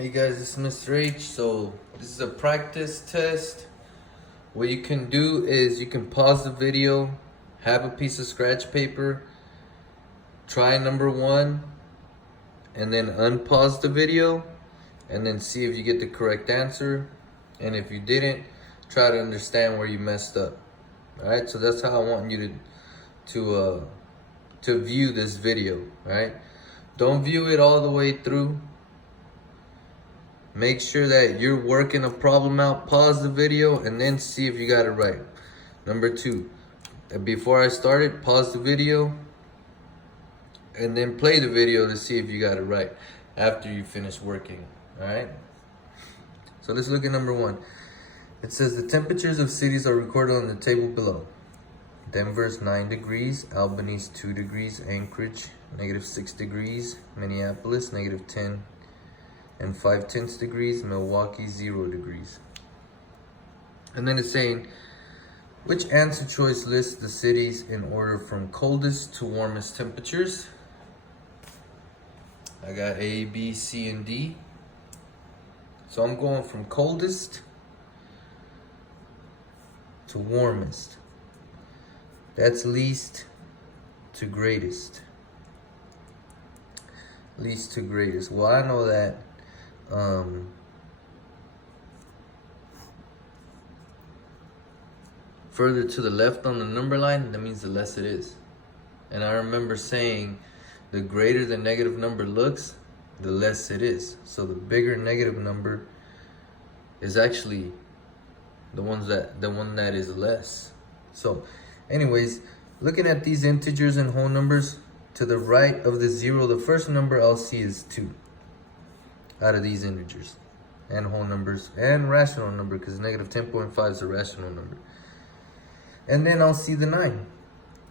Hey guys, this is Mr. H. So this is a practice test. What you can do is you can pause the video, have a piece of scratch paper, try number one, and then unpause the video, and then see if you get the correct answer. And if you didn't, try to understand where you messed up. Alright, so that's how I want you to view this video. Alright, don't view it all the way through. Make sure that you're working a problem out, pause the video, and then see if you got it right. Number two, before I started, pause the video, and then play the video to see if you got it right after you finish working, all right? So let's look at number one. It says the temperatures of cities are recorded on the table below. Denver's 9 degrees, Albany's 2 degrees, Anchorage, -6 degrees, Minneapolis, -10 and 5/10 degrees, Milwaukee 0 degrees. And then it's saying, which answer choice lists the cities in order from coldest to warmest temperatures? I got A, B, C, and D. So I'm going from coldest to warmest. That's least to greatest. Least to greatest. Well, I know that further to the left on the number line, that means the less it is. And I remember saying the greater the negative number looks, the less it is. So the bigger negative number is actually the one that is less. So anyways, looking at these integers and whole numbers, to the right of the 0, the first number I'll see is 2 out of these integers and whole numbers and rational number, because -10.5 is a rational number. And then I'll see the 9.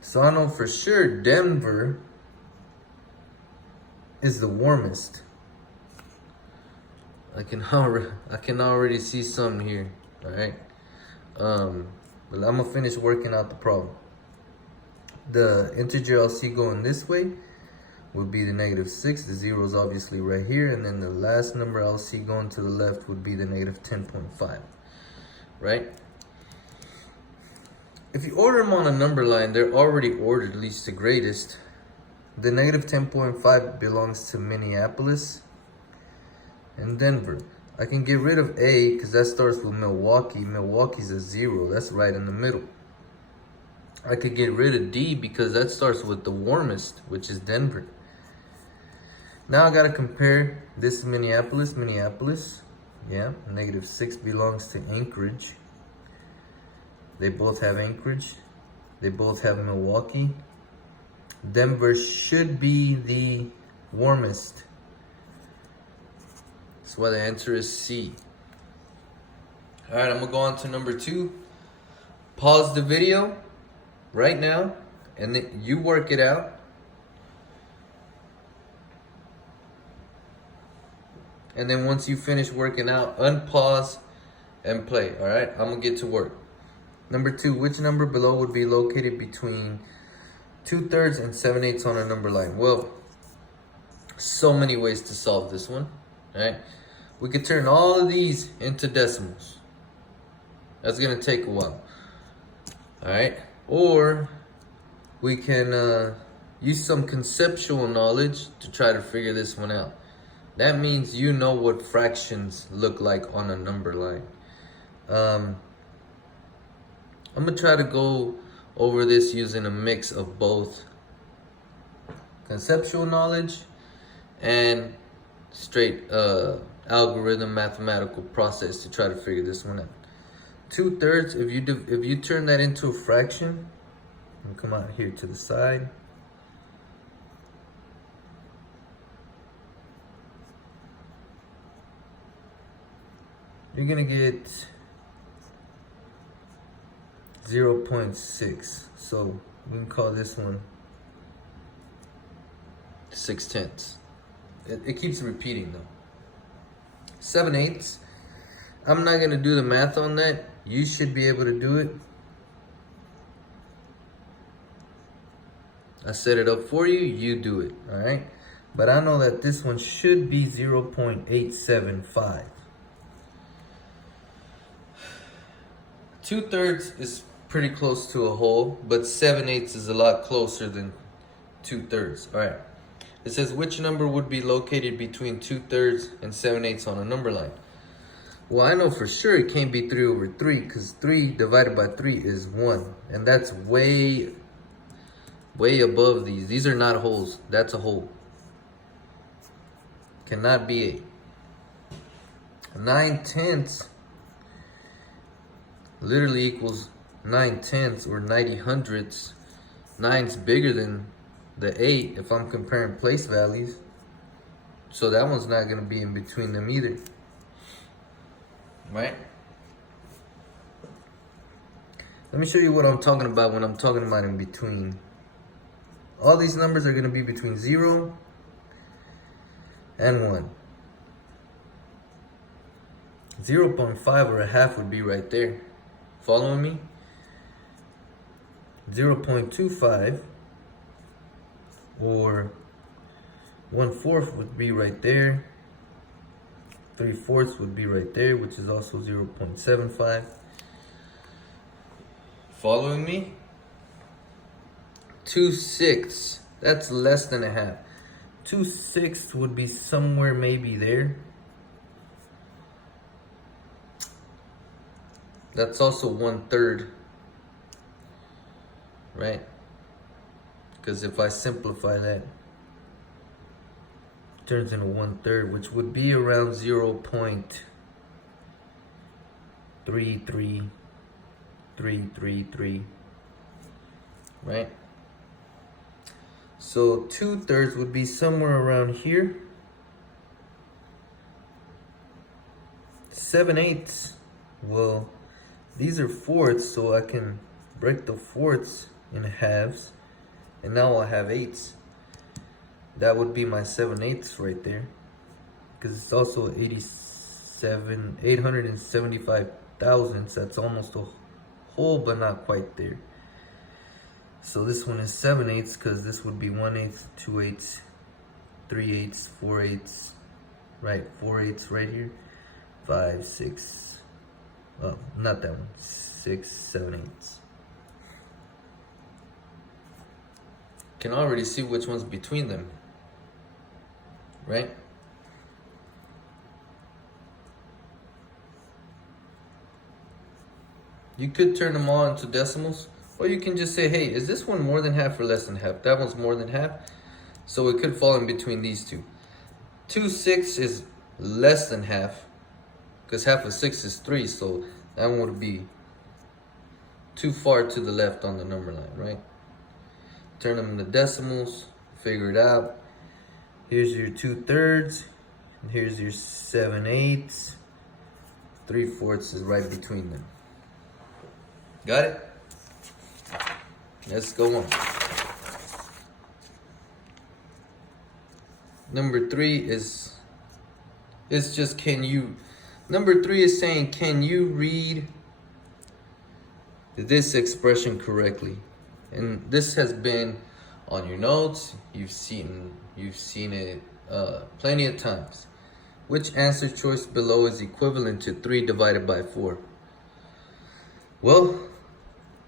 So I know for sure Denver is the warmest. I can already see something here. All right. But I'm gonna finish working out the problem. The integer I'll see going this way would be the -6. The 0 is obviously right here, and then the last number I'll see going to the left would be the -10.5, right? If you order them on a number line, they're already ordered least to greatest. The -10.5 belongs to Minneapolis and Denver. I can get rid of A because that starts with Milwaukee. Milwaukee's a 0, that's right in the middle. I could get rid of D because that starts with the warmest, which is Denver. Now I gotta compare. This is Minneapolis. Yeah, -6 belongs to Anchorage. They both have Anchorage. They both have Milwaukee. Denver should be the warmest. That's why the answer is C. All right, I'm gonna go on to number 2. Pause the video right now, and then you work it out. And then once you finish working out, unpause and play. All right, I'm gonna get to work. Number 2, which number below would be located between 2/3 and 7/8 on a number line? Well, so many ways to solve this one. All right, we could turn all of these into decimals. That's gonna take a while. All right, or we can use some conceptual knowledge to try to figure this one out. That means you know what fractions look like on a number line. I'm gonna try to go over this using a mix of both conceptual knowledge and straight algorithm mathematical process to try to figure this one out. 2/3, if you turn that into a fraction, and come out here to the side, you're gonna get 0.6. So we can call this one 6/10. It keeps repeating though. 7/8. I'm not gonna do the math on that. You should be able to do it. I set it up for you. You do it. All right. but I know that this one should be 0.875. 2/3 is pretty close to a whole, but 7/8 is a lot closer than 2/3. All right. It says which number would be located between 2/3 and 7/8 on a number line. Well, I know for sure it can't be 3/3 because 3 divided by 3 is 1. And that's way above these. These are not wholes. That's a whole. Cannot be 8. 9/10 literally equals 9/10 or 90/100. 9's bigger than the 8 if I'm comparing place values. So that one's not going to be in between them either. Right? Let me show you what I'm talking about when I'm talking about in between. All these numbers are going to be between 0 and 1. 0.5 or a half would be right there. Following me? 0.25 or 1/4 would be right there. 3/4 would be right there, which is also 0.75. Following me? 2/6. That's less than a half. 2/6 would be somewhere maybe there. That's also 1/3. Right? Because if I simplify that, it turns into 1/3, which would be around 0.33333. Right? So 2/3 would be somewhere around here. 7/8, well, these are fourths, so I can break the fourths in halves, and now I'll have 8s. That would be my 7/8 right there, because it's also 875 thousandths. That's almost a whole, but not quite there. So this one is 7/8 because this would be 1/8, 2/8, 3/8, 4/8, right? 4/8 right here. 5, 6. Oh, not that one. 6, 7/8. Can already see which one's between them, right? You could turn them all into decimals, or you can just say, hey, is this one more than half or less than half? That one's more than half, so it could fall in between these two. 2/6 is less than half, because half of 6 is 3, so that one would be too far to the left on the number line, right? Turn them into decimals, figure it out. Here's your 2/3, and here's your 7/8. 3/4 is right between them. Got it? Let's go on. Number 3 is just Number 3 is saying, can you read this expression correctly? And this has been on your notes. You've seen it plenty of times. Which answer choice below is equivalent to 3 divided by 4? Well,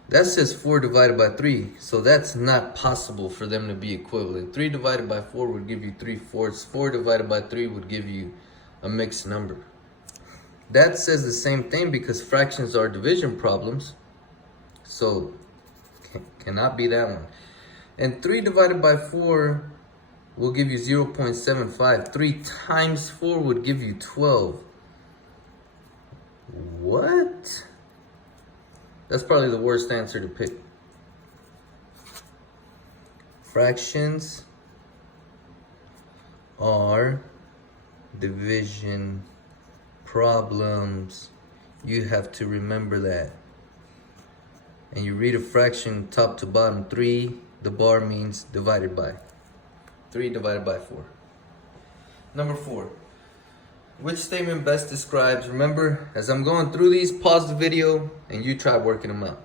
that says 4 divided by 3, so that's not possible for them to be equivalent. 3 divided by 4 would give you 3/4. 4 divided by 3 would give you a mixed number. That says the same thing because fractions are division problems, so cannot be that one. And 3 divided by 4 will give you 0.75. 3 times 4 would give you 12. What? That's probably the worst answer to pick. Fractions are division problems. You have to remember that. And you read a fraction top to bottom. 3, the bar means divided by. 3 divided by 4. Number 4. Which statement best describes, remember, as I'm going through these, pause the video and you try working them out.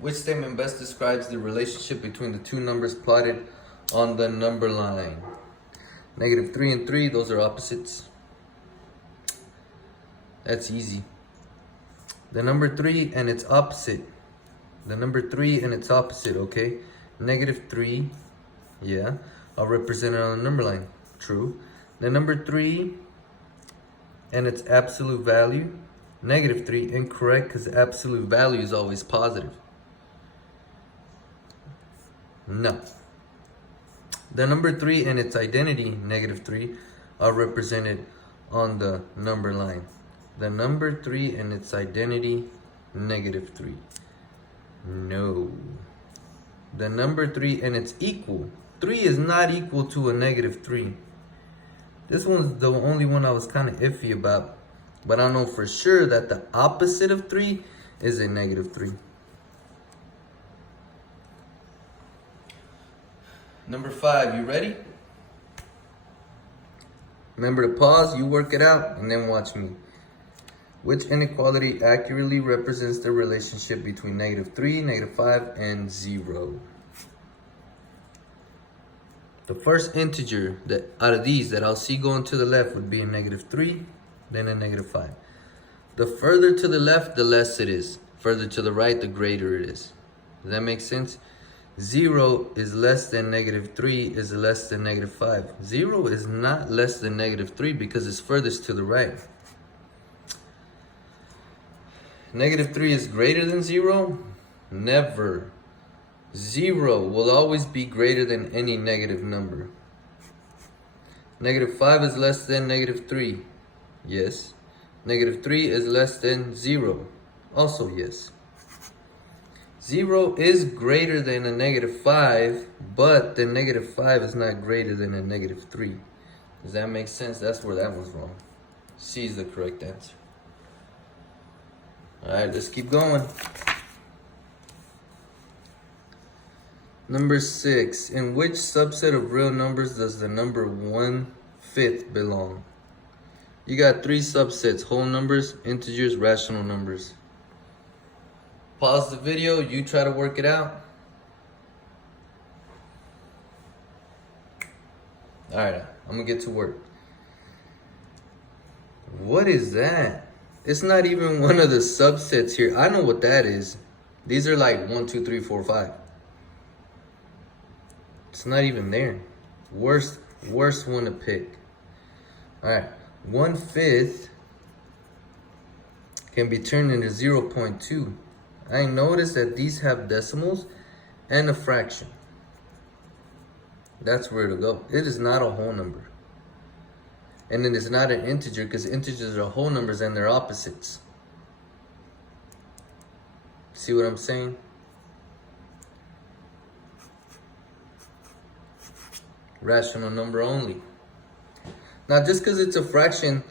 Which statement best describes the relationship between the two numbers plotted on the number line. Negative 3 and 3, those are opposites. That's easy. The number 3 and its opposite. The number 3 and its opposite, okay? Negative 3, yeah, are represented on the number line. True. The number 3 and its absolute value, negative 3, incorrect, because absolute value is always positive. No. The number 3 and its identity, negative 3, are represented on the number line. The number 3 and its identity, negative 3. No. The number 3 and its equal. 3 is not equal to a negative 3. This one's the only one I was kind of iffy about. But I know for sure that the opposite of 3 is a negative 3. Number 5, you ready? Remember to pause, you work it out, and then watch me. Which inequality accurately represents the relationship between negative 3, negative 5, and 0? The first integer that out of these that I'll see going to the left would be a negative 3, then a negative 5. The further to the left, the less it is. Further to the right, the greater it is. Does that make sense? 0 is less than negative 3 is less than negative 5. 0 is not less than negative 3 because it's furthest to the right. Negative 3 is greater than 0? Never. 0 will always be greater than any negative number. Negative 5 is less than negative 3. Yes. Negative 3 is less than 0. Also yes. 0 is greater than a negative 5, but the negative 5 is not greater than a negative 3. Does that make sense? That's where that one's wrong. C is the correct answer. Alright, let's keep going. Number 6. In which subset of real numbers does the number 1/5 belong? You got 3 subsets: whole numbers, integers, rational numbers. Pause the video, you try to work it out. Alright, I'm gonna get to work. What is that? It's not even one of the subsets here. I know what that is. These are like 1, 2, 3, 4, 5. It's not even there. Worst one to pick. Alright, 1/5 can be turned into 0.2. I noticed that these have decimals and a fraction. That's where it'll go. It is not a whole number. And then it's not an integer because integers are whole numbers and they're opposites. See what I'm saying? Rational number only. Now, just because it's a fraction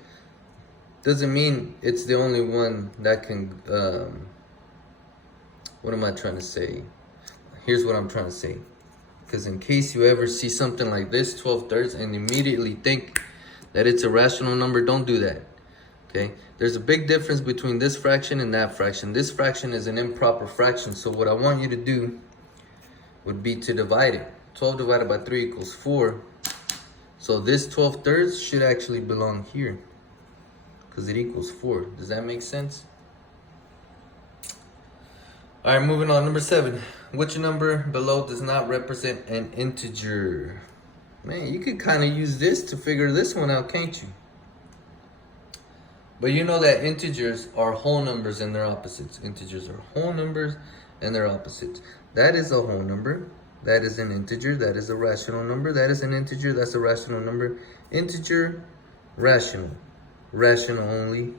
doesn't mean it's the only one that can, what am I trying to say? Here's what I'm trying to say. Because in case you ever see something like this, 12/3, and immediately think that it's a rational number, don't do that. Okay? There's a big difference between this fraction and that fraction. This fraction is an improper fraction. So what I want you to do would be to divide it. 12 divided by 3 equals 4. So this 12/3 should actually belong here because it equals 4. Does that make sense? All right, moving on. Number 7. Which number below does not represent an integer? Man, you could kind of use this to figure this one out, can't you? But you know that integers are whole numbers and their opposites. Integers are whole numbers and their opposites. That is a whole number. That is an integer. That is a rational number. That is an integer. That's a rational number. Integer, rational. Rational only.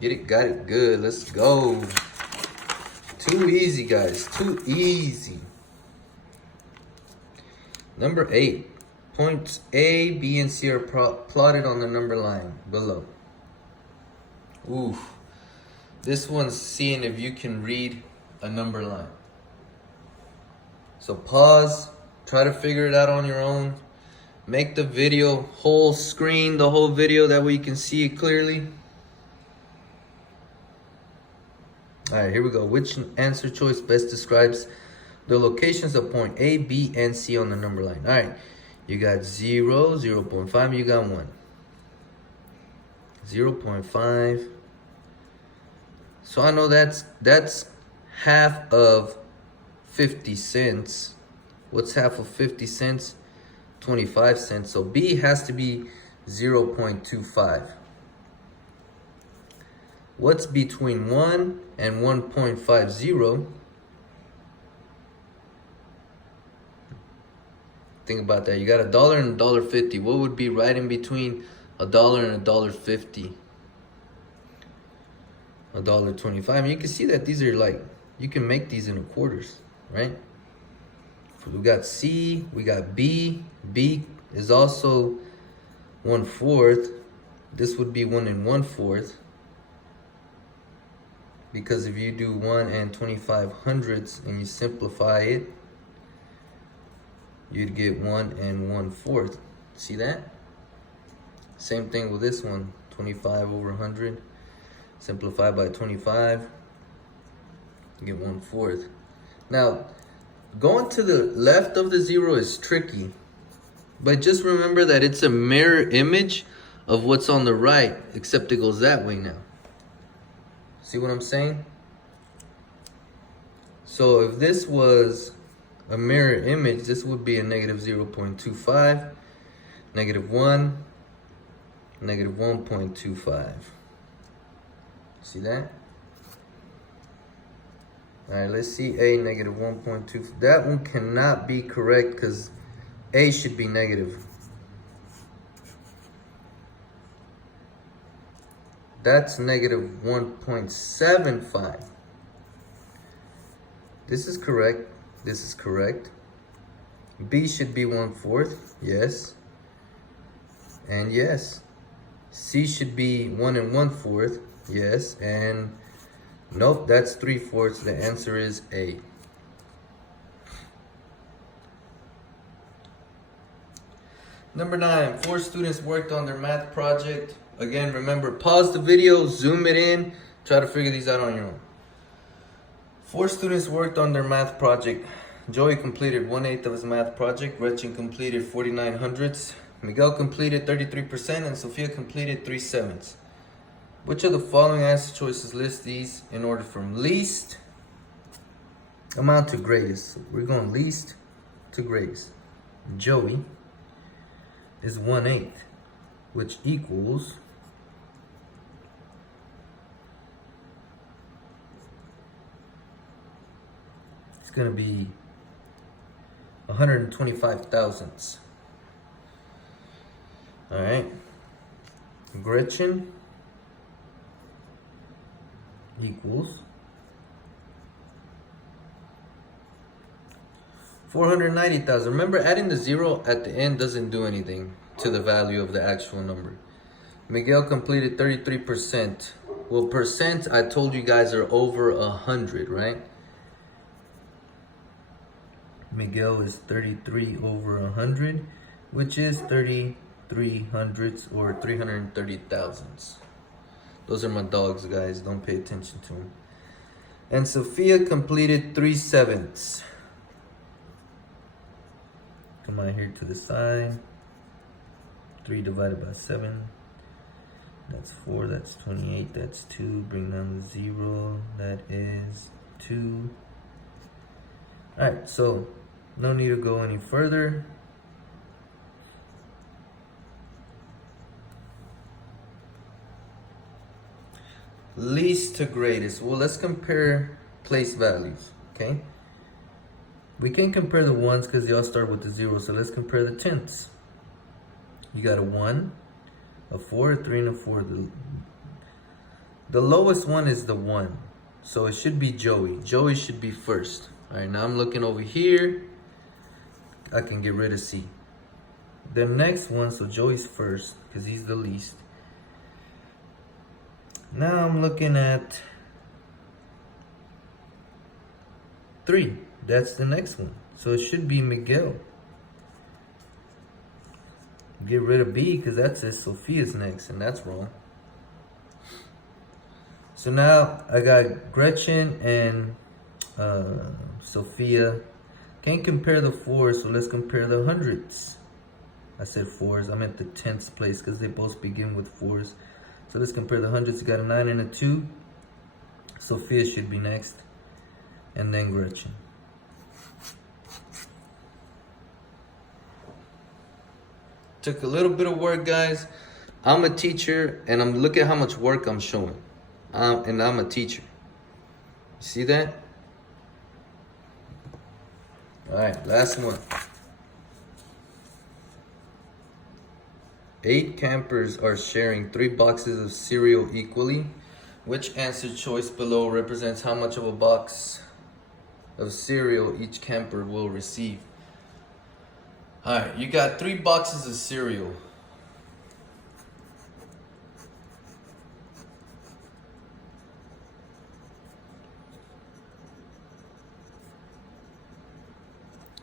Get it? Got it? Good. Let's go. Too easy, guys. Too easy. Number 8. Points A, B, and C are plotted on the number line below. Oof. This one's seeing if you can read a number line. So pause, try to figure it out on your own. Make the video whole screen, the whole video, that way you can see it clearly. All right, here we go. Which answer choice best describes the locations of point A, B, and C on the number line? All right, you got 0, 0 0.5, you got 1. 0 0.5. So I know that's half of 50 cents. What's half of 50 cents? 25 cents. So B has to be 0 0.25. What's between 1 and 1.50? Think about that. You got $1 and $1.50. What would be right in between $1 and $1.50? $1.25. I mean, you can see that these are like, you can make these into quarters, right? We got C, we got B. B is also 1/4. This would be 1 1/4. Because if you do 1 and 25 hundredths and you simplify it, you'd get 1 and 1/4. See that? Same thing with this one. 25 over 100. Simplify by 25. You get 1/4. Now, going to the left of the 0 is tricky. But just remember that it's a mirror image of what's on the right, except it goes that way now. See what I'm saying? So if this was a mirror image, this would be a negative 0.25, negative 1, negative 1.25. See that? All right, let's see A, negative 1.2. That one cannot be correct because A should be negative. That's negative 1.75. This is correct. This is correct. B should be 1/4. Yes. And yes. C should be 1 1/4. Yes. And nope, that's 3/4. The answer is A. Number 9, 4 students worked on their math project. Again, remember, pause the video, zoom it in, try to figure these out on your own. 4 students worked on their math project. Joey completed 1/8 of his math project. Gretchen completed 49 hundredths. Miguel completed 33%, and Sophia completed 3/7. Which of the following answer choices list these in order from least amount to greatest? So we're going least to greatest. Joey is 1/8, which equals it's going to be 125 thousandths. All right. Gretchen equals 490,000. Remember, adding the 0 at the end doesn't do anything to the value of the actual number. Miguel completed 33%. Well, percent, I told you guys, are over 100, right? Miguel is 33 over 100, which is 33 hundredths or 330 thousandths. Those are my dogs, guys. Don't pay attention to them. And Sophia completed 3/7. Come on here to the side. 3 divided by 7. That's 4. That's 28. That's 2. Bring down the 0. That is 2. Alright, so no need to go any further. Least to greatest. Well, let's compare place values, okay? We can compare the ones because they all start with the 0. So let's compare the tenths. You got a 1, a 4, a 3, and a 4. The lowest one is the 1. So it should be Joey. Joey should be first. All right, now I'm looking over here. I can get rid of C. The next one, so Joey's first because he's the least. Now I'm looking at 3. That's the next one. So it should be Miguel. Get rid of B because that says Sophia's next, and that's wrong. So now I got Gretchen and Sophia. Can't compare the fours, so let's compare the hundreds. I said fours, I'm at the 10th place because they both begin with fours. So let's compare the hundreds. You got a 9 and a 2. Sophia should be next. And then Gretchen. Took a little bit of work, guys. I'm a teacher, and look at how much work I'm showing. And I'm a teacher. See that? All right, last one. 8 campers are sharing 3 boxes of cereal equally. Which answer choice below represents how much of a box of cereal each camper will receive? Alright, you got 3 boxes of cereal.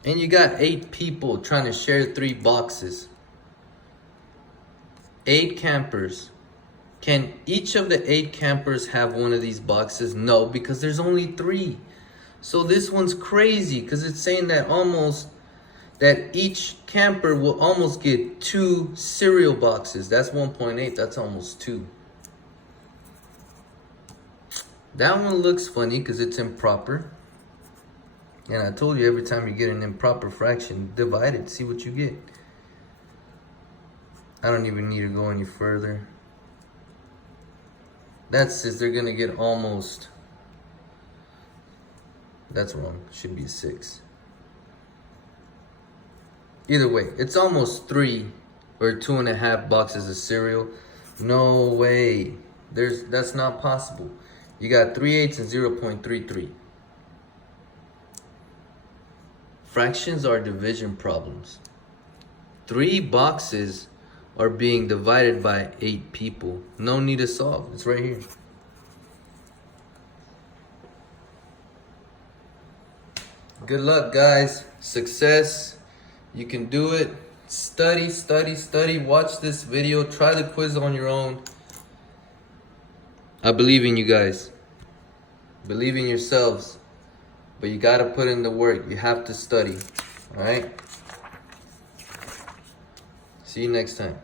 And you got 8 people trying to share 3 boxes. 8 campers. Can each of the 8 campers have one of these boxes? No, because there's only 3. So this one's crazy because it's saying that each camper will almost get 2 cereal boxes. That's 1.8. That's almost 2. That one looks funny because it's improper. And I told you, every time you get an improper fraction, divide it, see what you get. I don't even need to go any further. That says they're gonna get almost. That's wrong. Should be a 6. Either way, it's almost 3 or 2.5 boxes of cereal. No way. That's not possible. You got 3/8 and 0.33. Fractions are division problems. 3 boxes are being divided by 8 people. No need to solve. It's right here. Good luck, guys. Success. You can do it. Study, study, study. Watch this video. Try the quiz on your own. I believe in you guys. Believe in yourselves. But you got to put in the work. You have to study. All right? See you next time.